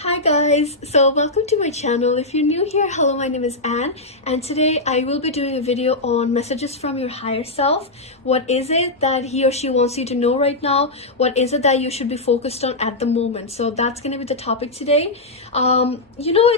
Hi guys, so welcome to my channel. If you're new here, hello, my name is Anne, and today I will be doing a video on messages from your higher self. What is it that he or she wants you to know right now? What is it that you should be focused on at the moment? So that's going to be the topic today.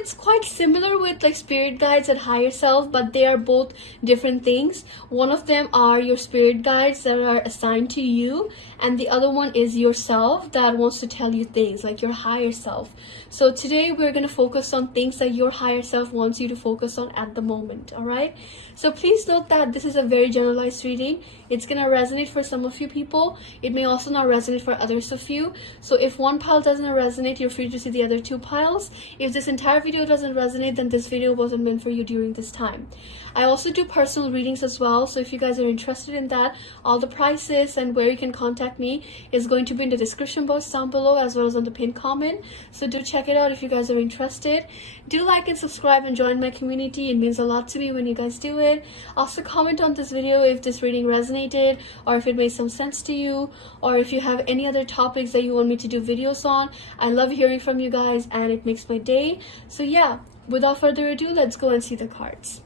It's quite similar with like spirit guides and higher self, but they are both different things. One of them are your spirit guides that are assigned to you, and the other one is yourself that wants to tell you things, like your higher self. So today we're going to focus on things that your higher self wants you to focus on at the moment. All right, so please note that this is a very generalized reading. It's going to resonate for some of you people. It may also not resonate for others of you. So if one pile doesn't resonate, you're free to see the other two piles. If this entire video doesn't resonate, then this video wasn't meant for you during this time. I also do personal readings as well, so if you guys are interested in that, all the prices and where you can contact me is going to be in the description box down below, as well as on the pinned comment. So do check it out if you guys are interested. Do like and subscribe and join my community. It means a lot to me when you guys do it. Also comment on this video if this reading resonated, or if it made some sense to you, or if you have any other topics that you want me to do videos on. I love hearing from you guys and it makes my day. So yeah, without further ado, let's go and see the cards.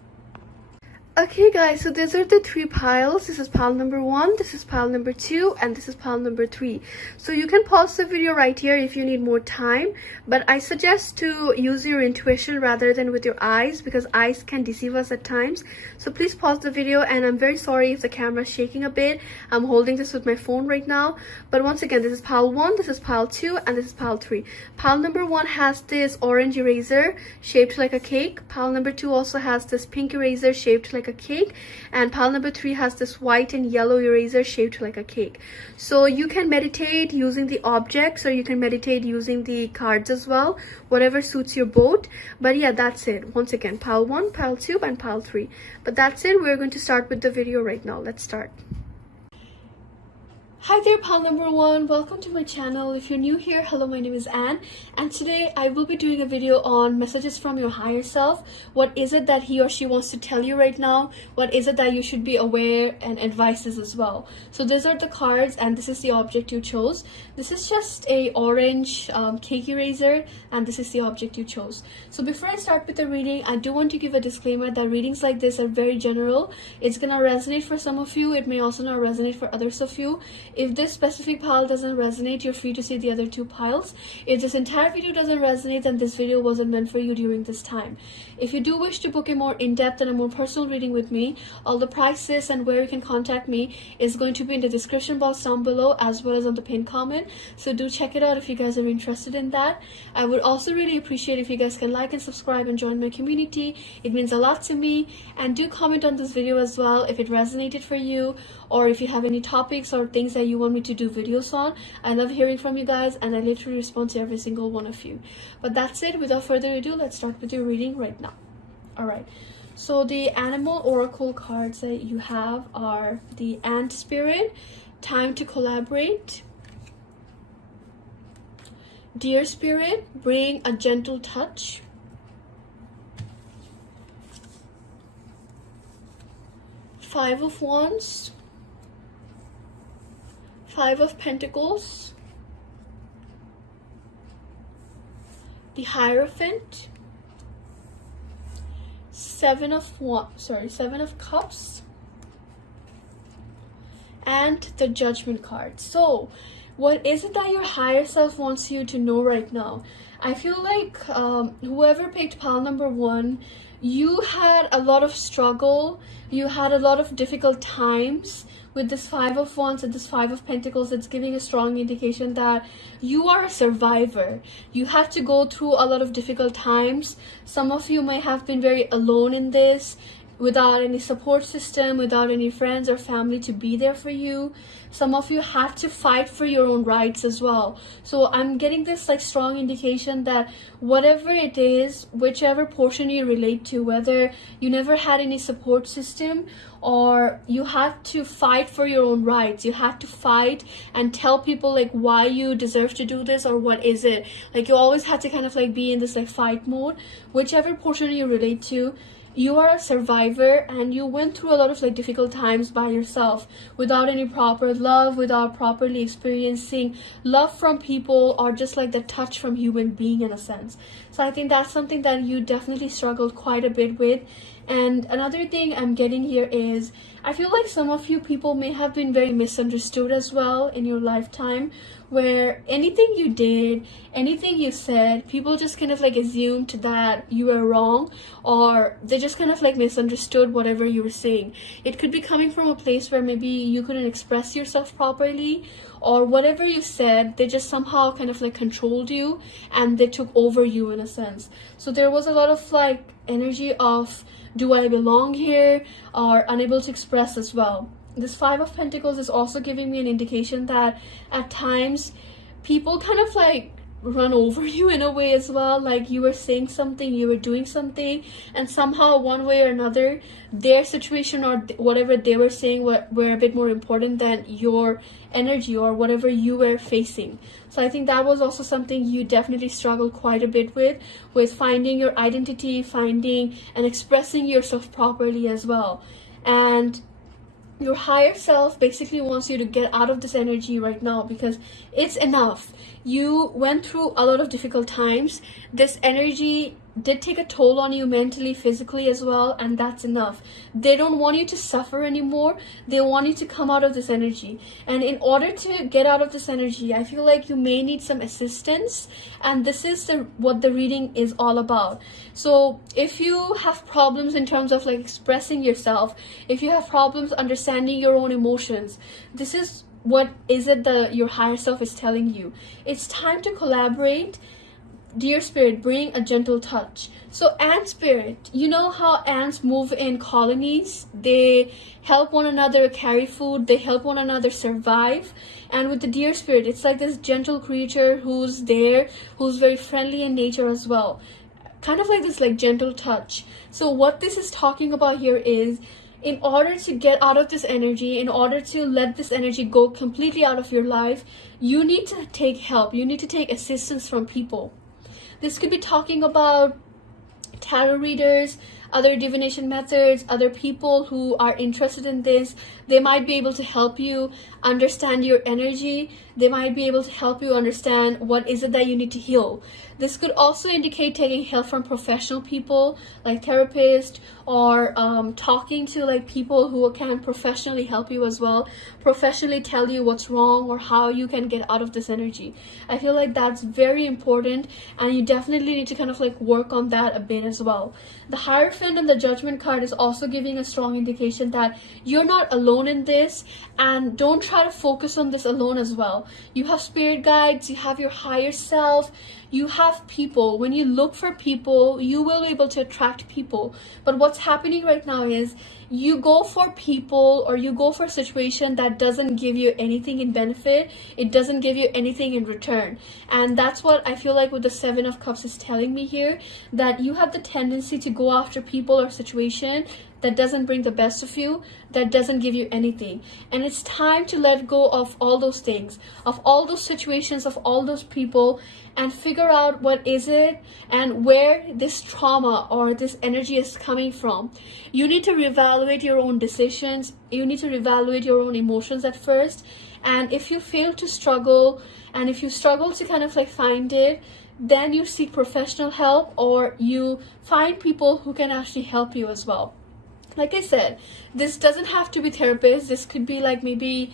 Okay guys, so these are the three piles. This is pile number 1, this is pile number 2, and this is pile number 3. So you can pause the video right here if you need more time, but I suggest to use your intuition rather than with your eyes, because eyes can deceive us at times. So please pause the video, and I'm very sorry if the camera is shaking a bit. I'm holding this with my phone right now. But once again, this is pile 1, this is pile 2, and this is pile 3. Pile number 1 has this orange eraser shaped like a cake. Pile number 2 also has this pink eraser shaped like a cake, and pile number 3 has this white and yellow eraser shaped like a cake. So you can meditate using the objects, or you can meditate using the cards as well, whatever suits your boat. But yeah, that's it. Once again, pile 1, pile 2, and pile 3. But that's it. We're going to start with the video right now. Let's start. Hi there, pile number 1, welcome to my channel. If you're new here, hello, my name is Anne, and today I will be doing a video on messages from your higher self. What is it that he or she wants to tell you right now? What is it that you should be aware, and advices as well? So these are the cards, and this is the object you chose. This is just a orange cake eraser, and this is the object you chose. So before I start with the reading, I do want to give a disclaimer that readings like this are very general. It's gonna resonate for some of you. It may also not resonate for others of you. If this specific pile doesn't resonate, you're free to see the other two piles. If this entire video doesn't resonate, then this video wasn't meant for you during this time. If you do wish to book a more in-depth and a more personal reading with me, all the prices and where you can contact me is going to be in the description box down below, as well as on the pinned comment. So do check it out if you guys are interested in that. I would also really appreciate if you guys can like and subscribe and join my community. It means a lot to me. And do comment on this video as well if it resonated for you, or if you have any topics or things that you want me to do videos on. I love hearing from you guys, and I literally respond to every single one of you. But that's it. Without further ado, let's start with your reading right now. All right, so the animal oracle cards that you have are the Ant Spirit, Time to Collaborate, Dear Spirit, Bring a Gentle Touch, Five of Wands, Five of Pentacles, the Hierophant, Seven of Cups, and the Judgment card. So what is it that your higher self wants you to know right now? I feel like whoever picked pile number 1, you had a lot of struggle, you had a lot of difficult times with this Five of Wands and this Five of Pentacles. It's giving a strong indication that you are a survivor. You have to go through a lot of difficult times. Some of you may have been very alone in this, without any support system, without any friends or family to be there for you. Some of you have to fight for your own rights as well. So I'm getting this like strong indication that whatever it is, whichever portion you relate to, whether you never had any support system or you have to fight for your own rights, you have to fight and tell people like why you deserve to do this or what is it, like you always have to kind of like be in this like fight mode. Whichever portion you relate to, you are a survivor and you went through a lot of like difficult times by yourself without any proper love, without properly experiencing love from people or just like the touch from human being in a sense. So I think that's something that you definitely struggled quite a bit with. And another thing I'm getting here is I feel like some of you people may have been very misunderstood as well in your lifetime, where anything you did, anything you said, people just kind of like assumed that you were wrong, or they just kind of like misunderstood whatever you were saying. It could be coming from a place where maybe you couldn't express yourself properly, or whatever you said, they just somehow kind of like controlled you and they took over you in a sense. So there was a lot of like energy of, do I belong here, or unable to express as well. This Five of Pentacles is also giving me an indication that at times people kind of like run over you in a way as well. Like you were saying something, you were doing something, and somehow one way or another their situation or whatever they were saying were a bit more important than your energy or whatever you were facing. So I think that was also something you definitely struggled quite a bit with finding your identity, finding and expressing yourself properly as well. And your higher self basically wants you to get out of this energy right now because it's enough. You went through a lot of difficult times. This energy did take a toll on you mentally, physically as well, and that's enough. They don't want you to suffer anymore. They want you to come out of this energy. And in order to get out of this energy, I feel like you may need some assistance, and this is what the reading is all about. So if you have problems in terms of like expressing yourself, if you have problems understanding your own emotions, this is what is it that your higher self is telling you. It's time to collaborate. Dear Spirit, bring a gentle touch. So ant spirit, you know how ants move in colonies? They help one another carry food, they help one another survive. And with the deer spirit, it's like this gentle creature who's there, who's very friendly in nature as well. Kind of like this like gentle touch. So what this is talking about here is, in order to get out of this energy, in order to let this energy go completely out of your life, you need to take help. You need to take assistance from people. This could be talking about tarot readers, other divination methods, other people who are interested in this. They might be able to help you understand your energy. They might be able to help you understand what is it that you need to heal. This could also indicate taking help from professional people like therapists, or talking to like people who can professionally help you as well, professionally tell you what's wrong or how you can get out of this energy. I feel like that's very important, and you definitely need to kind of like work on that a bit as well. The Hierophant and the Judgment card is also giving a strong indication that you're not alone in this, and don't try to focus on this alone as well. You have spirit guides, you have your higher self, you have people. When you look for people, you will be able to attract people. But what's happening right now is you go for people, or you go for a situation that doesn't give you anything in benefit. It doesn't give you anything in return. And that's what I feel like with the Seven of Cups is telling me here, that you have the tendency to go after people or situation that doesn't bring the best of you, that doesn't give you anything. And it's time to let go of all those things, of all those situations, of all those people, and figure out what is it and where this trauma or this energy is coming from. You need to reevaluate your own decisions. You need to reevaluate your own emotions at first. And if you fail to struggle, and if you struggle to kind of like find it, then you seek professional help, or you find people who can actually help you as well. Like I said, this doesn't have to be therapists. This could be like maybe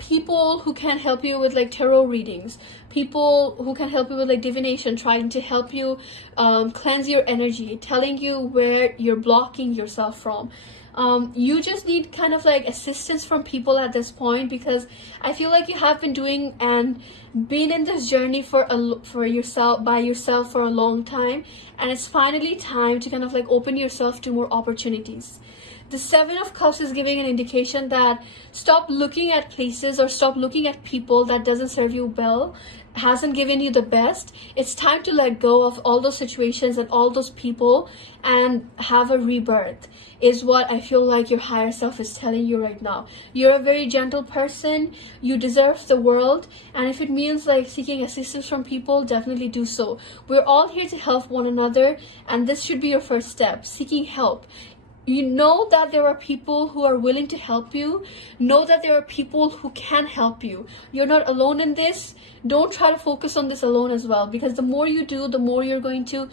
people who can help you with like tarot readings, people who can help you with like divination, trying to help you cleanse your energy, telling you where you're blocking yourself from. You just need kind of like assistance from people at this point, because I feel like you have been doing and been in this journey for yourself, by yourself, for a long time, and it's finally time to kind of like open yourself to more opportunities. The Seven of Cups is giving an indication that stop looking at places or stop looking at people that doesn't serve you well. hasn't given you the best, it's time to let go of all those situations and all those people and have a rebirth, is what I feel like your higher self is telling you right now. You're a very gentle person, you deserve the world, and if it means like seeking assistance from people, definitely do so. We're all here to help one another, and this should be your first step, seeking help. You know that there are people who are willing to help you. Know that there are people who can help you. You're not alone in this. Don't try to focus on this alone as well, because the more you do, the more you're going to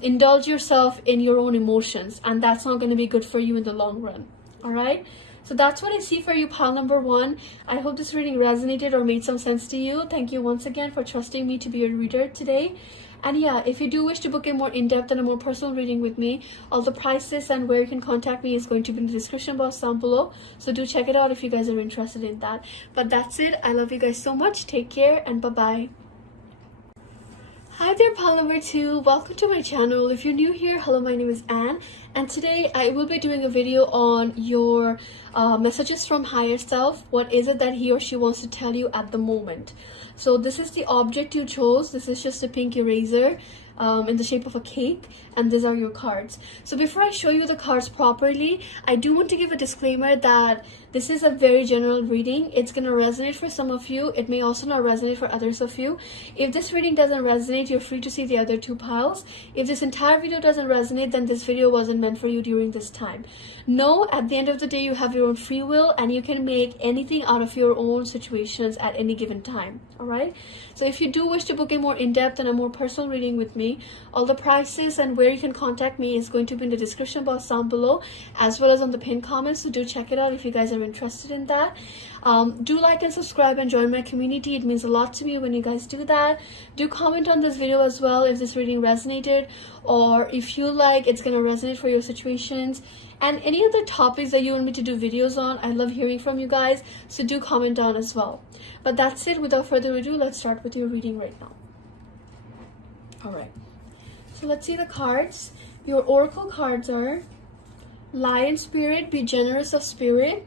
indulge yourself in your own emotions, and that's not going to be good for you in the long run. All right? So that's what I see for you, pile number 1. I hope this reading resonated or made some sense to you. Thank you once again for trusting me to be your reader today. And yeah, if you do wish to book a more in-depth and a more personal reading with me, all the prices and where you can contact me is going to be in the description box down below. So do check it out if you guys are interested in that. But that's it. I love you guys so much. Take care and bye-bye. Hi there, pile number 2. Welcome to my channel. If you're new here, hello, my name is Anne, and today I will be doing a video on your messages from higher self. What is it that he or she wants to tell you at the moment? So this is the object you chose. This is just a pink eraser in the shape of a cake, and these are your cards. So before I show you the cards properly, I do want to give a disclaimer that this is a very general reading. It's going to resonate for some of you. It may also not resonate for others of you. If this reading doesn't resonate, you're free to see the other 2 piles. If this entire video doesn't resonate, then this video wasn't meant for you during this time. No, at the end of the day, you have your own free will, and you can make anything out of your own situations at any given time. All right? So if you do wish to book a more in-depth and a more personal reading with me, all the prices and where you can contact me is going to be in the description box down below, as well as on the pinned comments. So do check it out if you guys are interested in that. Do like and subscribe and join my community. It means a lot to me when you guys do that. Do comment on this video as well if this reading resonated, or if you like it's going to resonate for your situations, and any other topics that you want me to do videos on. I love hearing from you guys, so do comment down as well. But that's it. Without further ado, let's start with your reading right now. All right, so let's see the cards. Your oracle cards are Lion Spirit, be generous of spirit.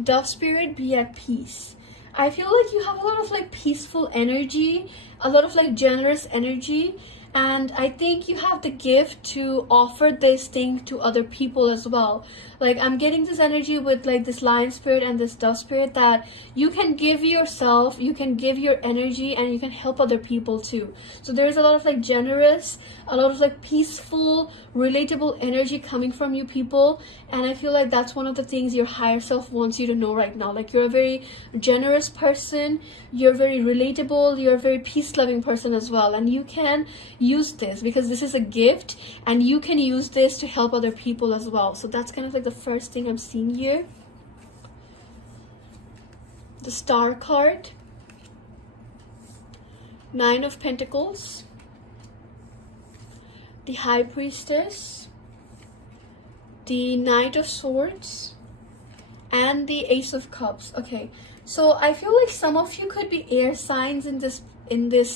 Dove Spirit, be at peace. I feel like you have a lot of like peaceful energy, a lot of like generous energy, and I think you have the gift to offer this thing to other people as well. Like I'm getting this energy with like this Lion Spirit and this Dove Spirit, that you can give yourself, you can give your energy, and you can help other people too. So there's a lot of like generous, a lot of like peaceful, relatable energy coming from you people, and I feel like that's one of the things your higher self wants you to know right now. Like you're a very generous person, you're very relatable, you're a very peace-loving person as well, and you can use this because this is a gift, and you can use this to help other people as well. So that's kind of like the first thing I'm seeing here. The Star card, 9 of Pentacles, the High Priestess, the Knight of Swords, and the Ace of Cups. Okay, so I feel like some of you could be air signs in this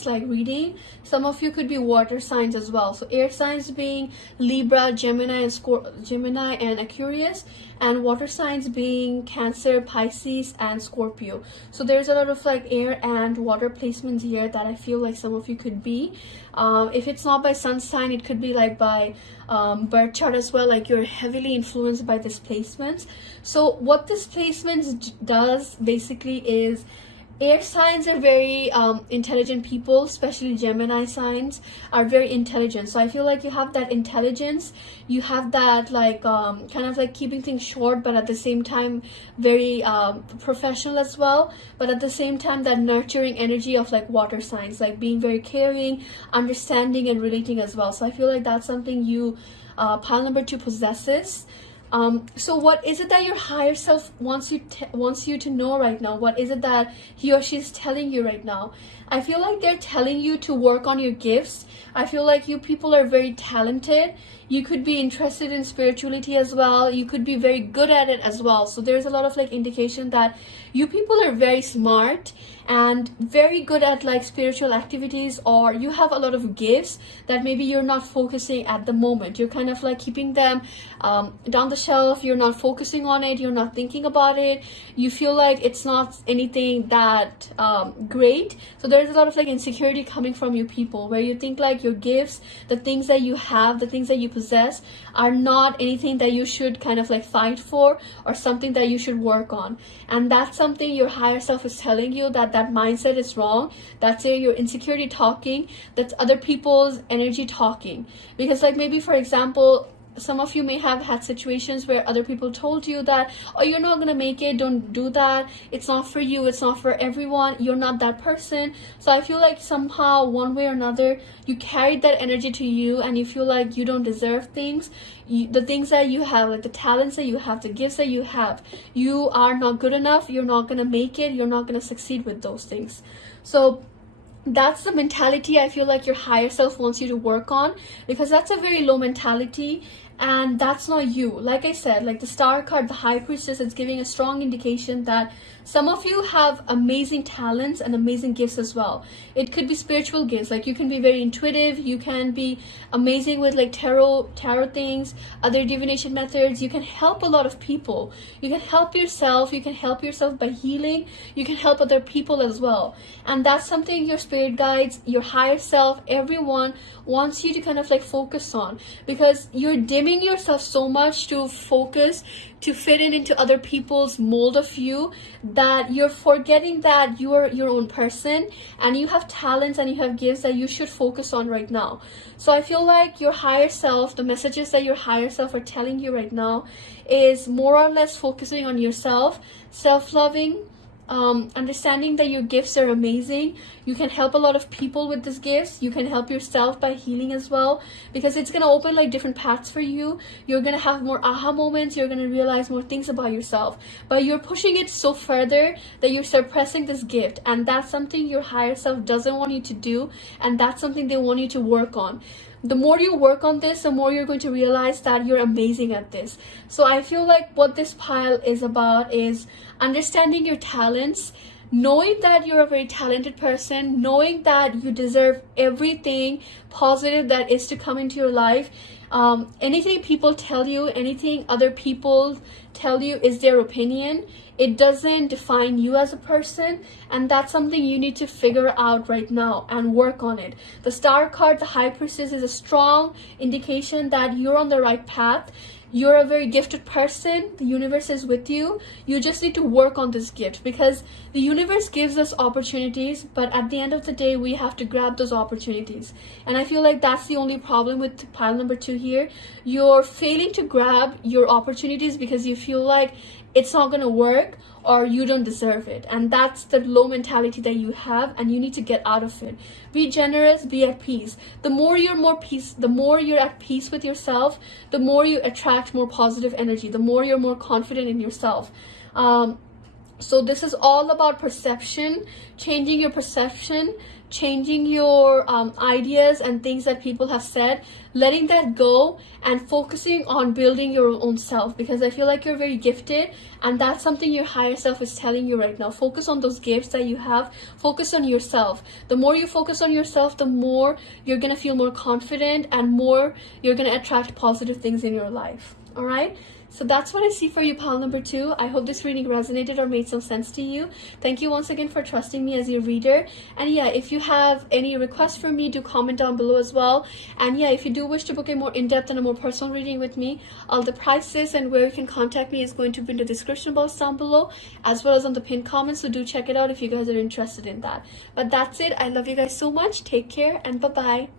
like reading. Some of you could be water signs as well. So air signs being Libra, Gemini and Aquarius, and water signs being Cancer, Pisces, and Scorpio. So there's a lot of like air and water placements here that I feel like some of you could be. If it's not by sun sign, it could be like by birth chart as well. Like you're heavily influenced by this placements. So what this placement does basically is, air signs are very intelligent people, especially Gemini signs are very intelligent. So I feel like you have that intelligence, you have that like kind of like keeping things short, but at the same time very professional as well, but at the same time that nurturing energy of like water signs, like being very caring, understanding, and relating as well. So I feel like that's something you pile number 2 possesses. So what is it that your higher self wants you to know right now? What is it that he or she is telling you right now? I feel like they're telling you to work on your gifts, I feel like you people are very talented. You could be interested in spirituality as well. You could be very good at it as well. So there's a lot of like indication that you people are very smart and very good at like spiritual activities, or you have a lot of gifts that maybe you're not focusing at the moment. You're kind of like keeping them down the shelf. You're not focusing on it. You're not thinking about it. You feel like it's not anything that great. So there's a lot of like insecurity coming from you people, where you think like your gifts, the things that you have, the things that you possess are not anything that you should kind of like fight for, or something that you should work on. And that's something your higher self is telling you, that that mindset is wrong. That's your insecurity talking. That's other people's energy talking. Because like maybe for example, some of you may have had situations where other people told you that, oh, you're not gonna make it, don't do that, it's not for you, it's not for everyone, you're not that person. So I feel like somehow one way or another you carried that energy to you, and you feel like you don't deserve things. The things that you have, like the talents that you have, the gifts that you have, you are not good enough, you're not gonna make it, you're not gonna succeed with those things. So that's the mentality I feel like your higher self wants you to work on, because that's a very low mentality, and that's not you. Like I said, like the star card, the high priestess, is giving a strong indication that some of you have amazing talents and amazing gifts as well. It could be spiritual gifts, like you can be very intuitive, you can be amazing with like tarot things, other divination methods. You can help a lot of people, you can help yourself, you can help yourself by healing, you can help other people as well. And that's something your spirit guides, your higher self, everyone wants you to kind of like focus on, because you're dimming yourself so much to focus, to fit in into other people's mold of you, that you're forgetting that you are your own person, and you have talents and you have gifts that you should focus on right now. So I feel like your higher self, the messages that your higher self are telling you right now, is more or less focusing on yourself, self-loving, understanding that your gifts are amazing. You can help a lot of people with these gifts. You can help yourself by healing as well, because it's going to open like different paths for you. You're going to have more aha moments. You're going to realize more things about yourself, but you're pushing it so further that you're suppressing this gift, and that's something your higher self doesn't want you to do, and that's something they want you to work on. The more you work on this, the more you're going to realize that you're amazing at this. So I feel like what this pile is about is understanding your talents, knowing that you're a very talented person, knowing that you deserve everything positive that is to come into your life. Anything people tell you, anything other people tell you is their opinion. It doesn't define you as a person, and that's something you need to figure out right now and work on it. The star card, the high priestess, is a strong indication that you're on the right path. You're a very gifted person. The universe is with you. You just need to work on this gift, because the universe gives us opportunities, but at the end of the day, we have to grab those opportunities. And I feel like that's the only problem with pile number 2 here. You're failing to grab your opportunities because you feel like it's not going to work, or you don't deserve it. And that's the low mentality that you have, and you need to get out of it. Be generous, be at peace. The more you're at peace with yourself, the more you attract more positive energy, the more you're more confident in yourself. So this is all about perception, changing your perception, changing your ideas and things that people have said, letting that go and focusing on building your own self, because I feel like you're very gifted, and that's something your higher self is telling you right now. Focus on those gifts that you have. Focus on yourself. The more you focus on yourself, the more you're going to feel more confident, and more you're going to attract positive things in your life. All right? So that's what I see for you, pile number 2. I hope this reading resonated or made some sense to you. Thank you once again for trusting me as your reader. And yeah, if you have any requests from me, do comment down below as well. And yeah, if you do wish to book a more in-depth and a more personal reading with me, all the prices and where you can contact me is going to be in the description box down below, as well as on the pinned comments. So do check it out if you guys are interested in that. But that's it. I love you guys so much. Take care and bye-bye.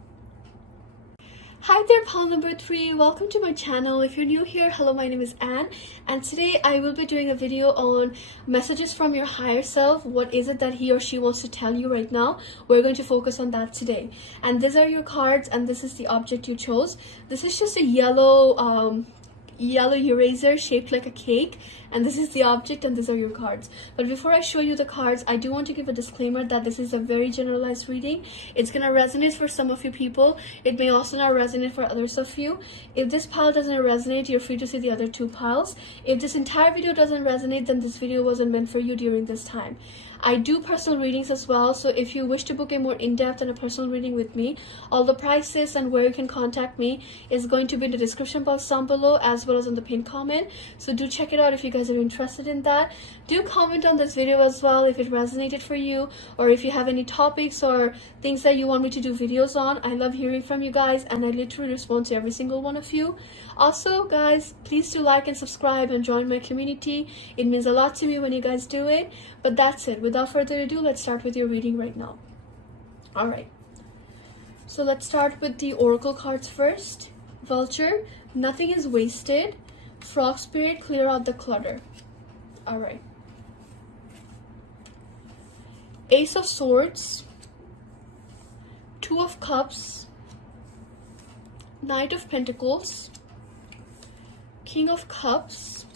Hi there, pile number 3. Welcome to my channel. If you're new here, hello, my name is Anne, and today I will be doing a video on messages from your higher self. What is it that he or she wants to tell you right now? We're going to focus on that today. And these are your cards, and this is the object you chose. This is just a yellow yellow eraser shaped like a cake, and this is the object and these are your cards. But before I show you the cards, I do want to give a disclaimer that this is a very generalized reading. It's gonna resonate for some of you people. It may also not resonate for others of you. If this pile doesn't resonate, you're free to see the other two piles. If this entire video doesn't resonate, then this video wasn't meant for you during this time. I do personal readings as well, so if you wish to book a more in-depth and a personal reading with me, all the prices and where you can contact me is going to be in the description box down below, as well as in the pinned comment. So do check it out if you guys are interested in that. Do comment on this video as well if it resonated for you, or if you have any topics or things that you want me to do videos on. I love hearing from you guys, and I literally respond to every single one of you. Also, guys, please do like and subscribe and join my community. It means a lot to me when you guys do it. But that's it. Without further ado, let's start with your reading right now. Alright. So let's start with the oracle cards first. Vulture, nothing is wasted. Frog spirit, clear out the clutter. Alright. Ace of Swords. Two of Cups. Knight of Pentacles. King of Cups.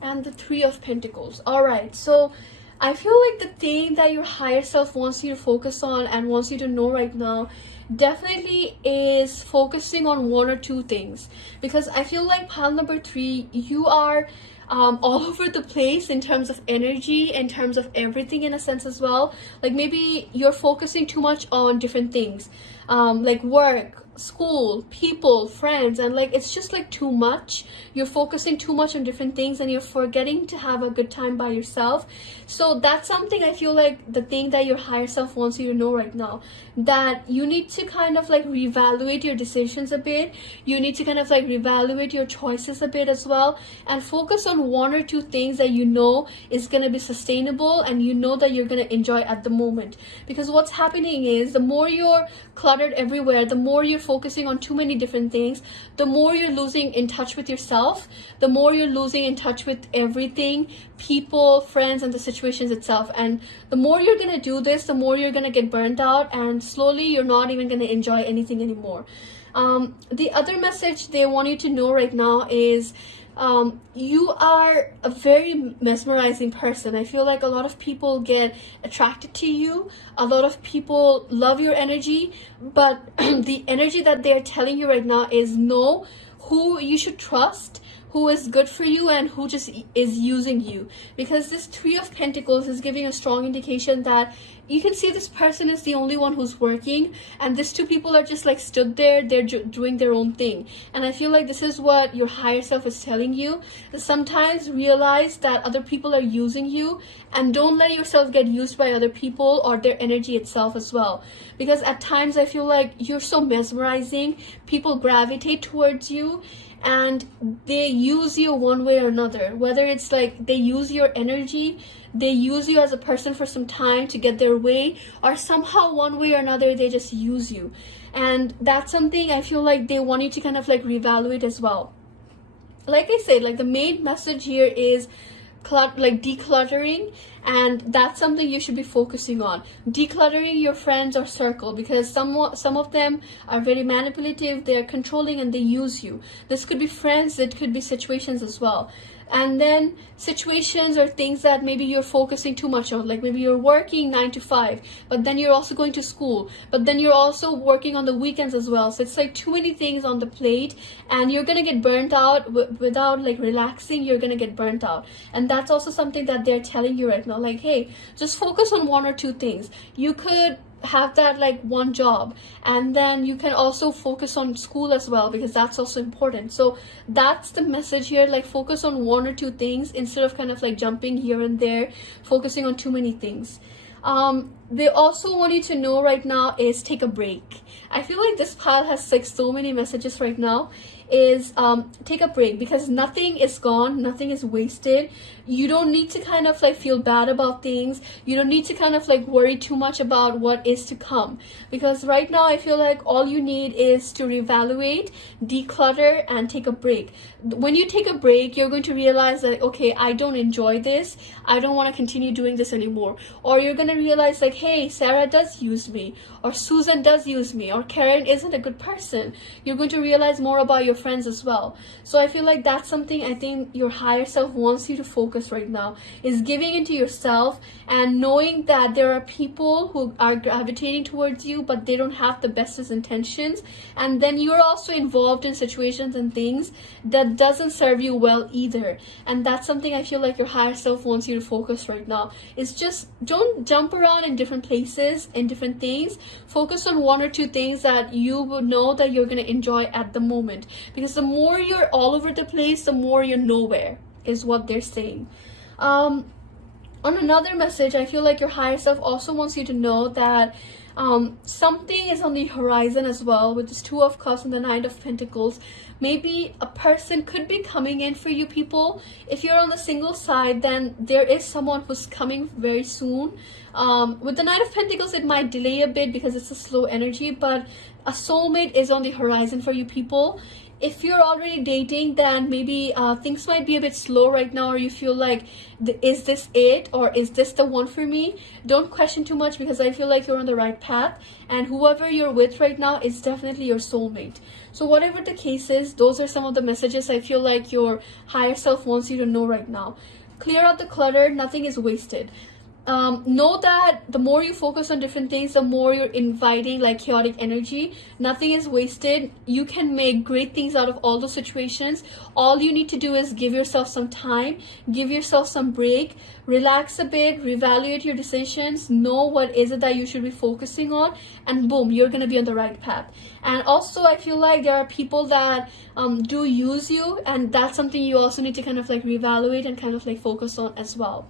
And the Three of Pentacles. Alright, so I feel like the thing that your higher self wants you to focus on and wants you to know right now definitely is focusing on one or two things. Because I feel like pile number 3, you are all over the place in terms of energy, in terms of everything in a sense as well. Like maybe you're focusing too much on different things, like work, school, people, friends, and like it's just like too much. You're focusing too much on different things and you're forgetting to have a good time by yourself. So that's something I feel like the thing that your higher self wants you to know right now, that you need to kind of like reevaluate your decisions a bit. You need to kind of like reevaluate your choices a bit as well, and focus on one or two things that you know is going to be sustainable and you know that you're going to enjoy at the moment. Because what's happening is the more you're cluttered everywhere, the more you're focusing on too many different things, the more you're losing in touch with yourself, the more you're losing in touch with everything, people, friends, and the situations itself. And the more you're gonna do this, the more you're gonna get burned out, and slowly you're not even gonna enjoy anything anymore. The other message they want you to know right now is you are a very mesmerizing person. I feel like a lot of people get attracted to you. A lot of people love your energy, but the energy that they're telling you right now is know who you should trust, who is good for you, and who just is using you. Because this Three of Pentacles is giving a strong indication that you can see this person is the only one who's working, and these two people are just like stood there, they're doing their own thing. And I feel like this is what your higher self is telling you. Sometimes realize that other people are using you, and don't let yourself get used by other people or their energy itself as well. Because at times I feel like you're so mesmerizing, people gravitate towards you, and they use you one way or another. Whether it's like they use your energy, they use you as a person for some time to get their way, or somehow one way or another they just use you. And that's something I feel like they want you to kind of like reevaluate as well. Like I said, like the main message here is like decluttering, and that's something you should be focusing on. Decluttering your friends or circle, because some of them are very manipulative, they're controlling, and they use you. This could be friends, it could be situations as well. And then situations or things that maybe you're focusing too much on, like maybe you're working 9 to 5, but then you're also going to school, but then you're also working on the weekends as well. So it's like too many things on the plate, and you're gonna get burnt out without like relaxing. You're gonna get burnt out, and that's also something that they're telling you right now. Like, hey, just focus on one or two things. You could have that like one job, and then you can also focus on school as well, because that's also important. So that's the message here, like focus on one or two things instead of kind of like jumping here and there, focusing on too many things. They also want you to know right now is take a break. I feel like this pile has like so many messages right now. Is take a break, because nothing is gone, nothing is wasted. You don't need to kind of like feel bad about things. You don't need to kind of like worry too much about what is to come, because right now I feel like all you need is to reevaluate, declutter, and take a break. When you take a break, you're going to realize that, okay, I don't enjoy this, I don't want to continue doing this anymore. Or you're going to realize like, hey, Sarah does use me, or Susan does use me, or Karen isn't a good person. You're going to realize more about your friends as well. So I feel like that's something I think your higher self wants you to focus right now, is giving into yourself and knowing that there are people who are gravitating towards you, but they don't have the bestest intentions, and then you're also involved in situations and things that doesn't serve you well either. And that's something I feel like your higher self wants you to focus right now, is just don't jump around in different places, in different things. Focus on one or two things that you would know that you're going to enjoy at the moment, because the more you're all over the place, the more you're nowhere, is what they're saying. On another message, I feel like your higher self also wants you to know that something is on the horizon as well, with this Two of Cups and the Nine of Pentacles. Maybe a person could be coming in for you, people. If you're on the single side, then there is someone who's coming very soon. With the Nine of Pentacles, it might delay a bit because it's a slow energy, but a soulmate is on the horizon for you, people. If you're already dating, then maybe things might be a bit slow right now, or you feel like, is this it, or is this the one for me? Don't question too much, because I feel like you're on the right path, and whoever you're with right now is definitely your soulmate. So whatever the case is, those are some of the messages I feel like your higher self wants you to know right now. Clear out the clutter. Nothing is wasted. Know that the more you focus on different things, the more you're inviting like chaotic energy. Nothing is wasted. You can make great things out of all those situations. All you need to do is give yourself some time, give yourself some break, relax a bit, reevaluate your decisions, know what is it that you should be focusing on, and boom, you're gonna be on the right path. And also, I feel like there are people that do use you, and that's something you also need to kind of like reevaluate and kind of like focus on as well.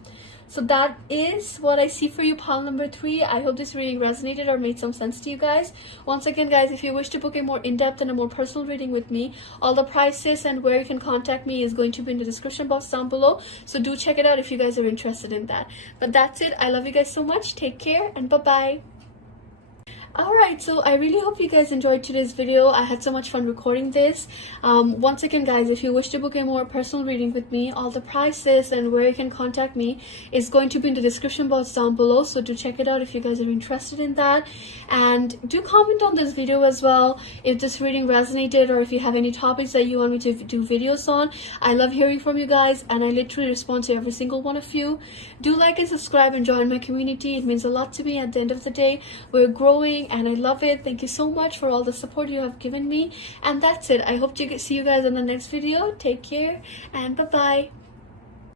So that is what I see for you, pile number 3. I hope this reading resonated or made some sense to you guys. Once again, guys, if you wish to book a more in-depth and a more personal reading with me, all the prices and where you can contact me is going to be in the description box down below. So do check it out if you guys are interested in that. But that's it. I love you guys so much. Take care and bye-bye. Alright, so I really hope you guys enjoyed today's video. I had so much fun recording this. Once again, guys, if you wish to book a more personal reading with me, all the prices and where you can contact me is going to be in the description box down below. So do check it out if you guys are interested in that. And do comment on this video as well if this reading resonated, or if you have any topics that you want me to do videos on. I love hearing from you guys, and I literally respond to every single one of you. Do like and subscribe and join my community. It means a lot to me. At the end of the day, we're growing and I love it. Thank you so much for all the support you have given me. And that's it. I hope to see you guys in the next video. Take care and bye-bye.